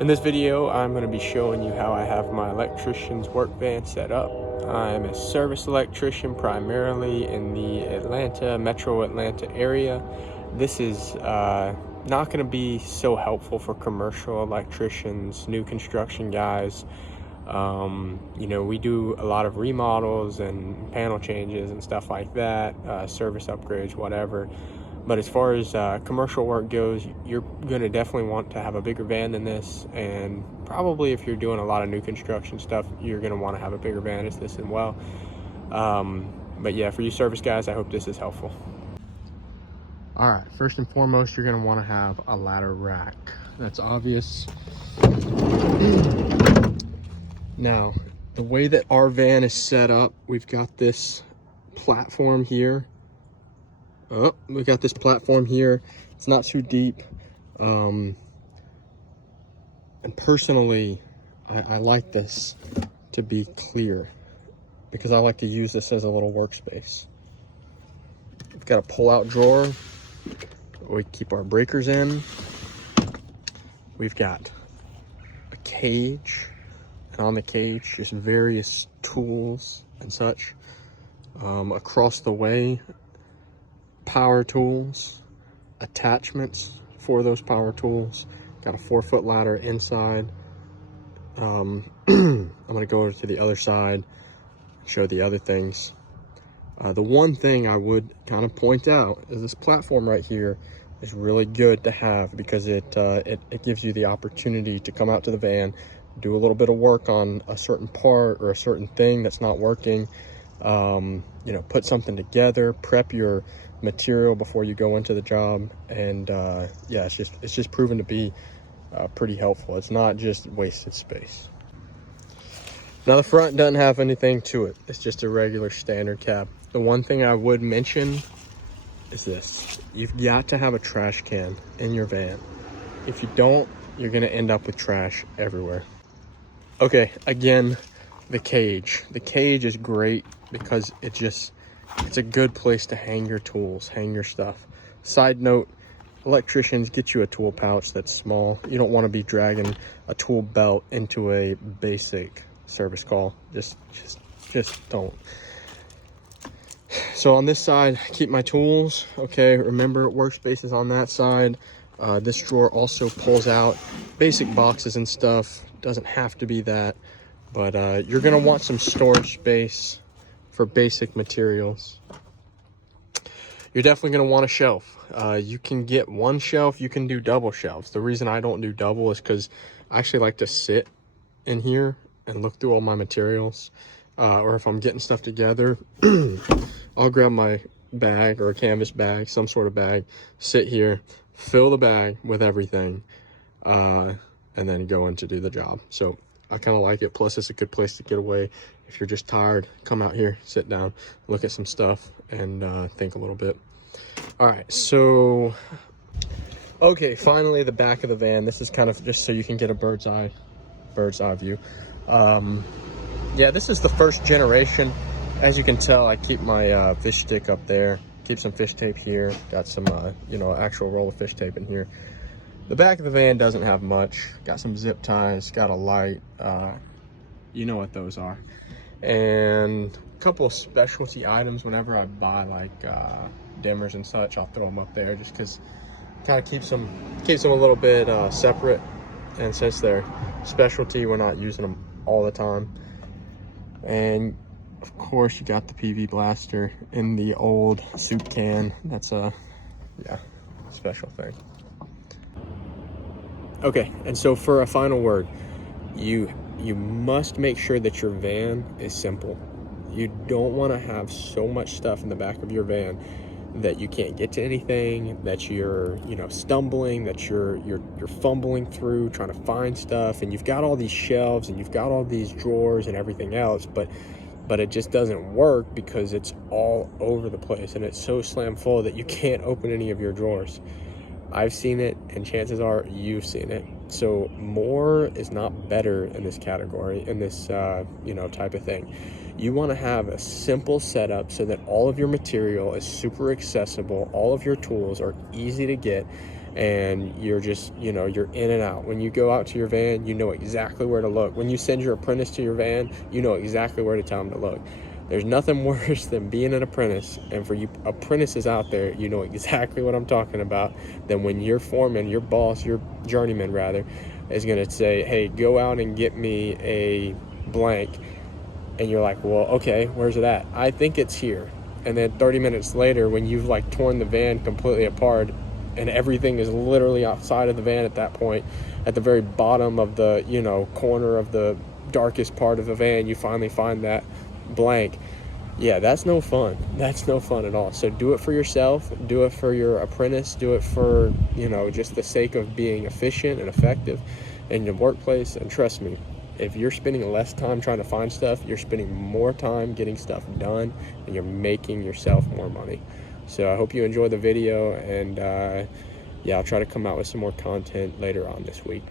In this video, I'm going to be showing you how I have my electrician's work van set up. I'm a service electrician primarily in the metro Atlanta area. This is not going to be so helpful for commercial electricians, new construction guys. You know, we do a lot of remodels and panel changes and stuff like that, service upgrades, whatever. But as far as commercial work goes, you're going to definitely want to have a bigger van than this. And probably if you're doing a lot of new construction stuff, you're going to want to have a bigger van as this as well. But yeah, for you service guys, I hope this is helpful. All right, first and foremost, you're going to want to have a ladder rack. That's obvious. Now, the way that our van is set up, we've got this platform here. Oh, we got this platform here. It's not too deep. And personally, I like this to be clear because I like to use this as a little workspace. We've got a pull-out drawer. We keep our breakers in. We've got a cage. And on the cage, just various tools and such. Across the way, power tools, attachments for those power tools. Got a 4-foot ladder inside. I'm gonna go over to the other side and show the other things. The one thing I would kind of point out is this platform right here is really good to have because it gives you the opportunity to come out to the van, do a little bit of work on a certain part or a certain thing that's not working. You know, put something together, prep your material before you go into the job, and yeah, it's just proven to be pretty helpful. It's not just wasted space. Now the front doesn't have anything to it. It's just a regular standard cab. The one thing I would mention is this: you've got to have a trash can in your van. If you don't, you're gonna end up with trash everywhere. Okay, again, the cage. The cage is great because it's a good place to hang your tools, hang your stuff. Side note, electricians, get you a tool pouch that's small. You don't want to be dragging a tool belt into a basic service call. Just don't. So on this side, keep my tools. Okay, remember workspace is on that side. This drawer also pulls out basic boxes and stuff. Doesn't have to be that, but you're gonna want some storage space for basic materials. You're definitely going to want a shelf. You can get one shelf, you can do double shelves. The reason I don't do double is because I actually like to sit in here and look through all my materials. Or if I'm getting stuff together, I'll grab my bag or a canvas bag, some sort of bag, sit here, fill the bag with everything, and then go in to do the job. So I kind of like it. Plus, it's a good place to get away. If you're just tired, come out here, sit down, look at some stuff, and think a little bit. All right, so, okay, finally the back of the van. This is kind of just so you can get a bird's eye view. Yeah, this is the first generation. As you can tell, I keep my fish stick up there, keep some fish tape here, got some, you know, actual roll of fish tape in here. The back of the van doesn't have much. Got some zip ties, got a light, you know what those are. And a couple of specialty items. Whenever I buy like dimmers and such, I'll throw them up there just because kind of keeps them a little bit separate. And since they're specialty, we're not using them all the time. And of course, you got the PV blaster in the old soup can. That's a special thing. Okay, and so for a final word, you must make sure that your van is simple. You don't want to have so much stuff in the back of your van that you can't get to anything, that you're, you know, stumbling, that you're fumbling through trying to find stuff, and you've got all these shelves and you've got all these drawers and everything else, but it just doesn't work because it's all over the place and it's so slam full that you can't open any of your drawers. I've seen it, and chances are you've seen it. So more is not better in this category, in this you know, type of thing. You want to have a simple setup so that all of your material is super accessible, all of your tools are easy to get, and you're just, you know, you're in and out. When you go out to your van, you know exactly where to look. When you send your apprentice to your van, you know exactly where to tell them to look. There's nothing worse than being an apprentice, and for you apprentices out there, you know exactly what I'm talking about, than when your foreman, your boss, your journeyman rather, is gonna say, hey, go out and get me a blank, and you're like, well, okay, where's it at? I think it's here. And then 30 minutes later, when you've like torn the van completely apart and everything is literally outside of the van at that point, at the very bottom of the, you know, corner of the darkest part of the van, you finally find that blank. Yeah, that's no fun. That's no fun at all. So do it for yourself, do it for your apprentice, do it for, you know, just the sake of being efficient and effective in your workplace. And trust me, if you're spending less time trying to find stuff, you're spending more time getting stuff done, and you're making yourself more money. So I hope you enjoy the video, and yeah, I'll try to come out with some more content later on this week.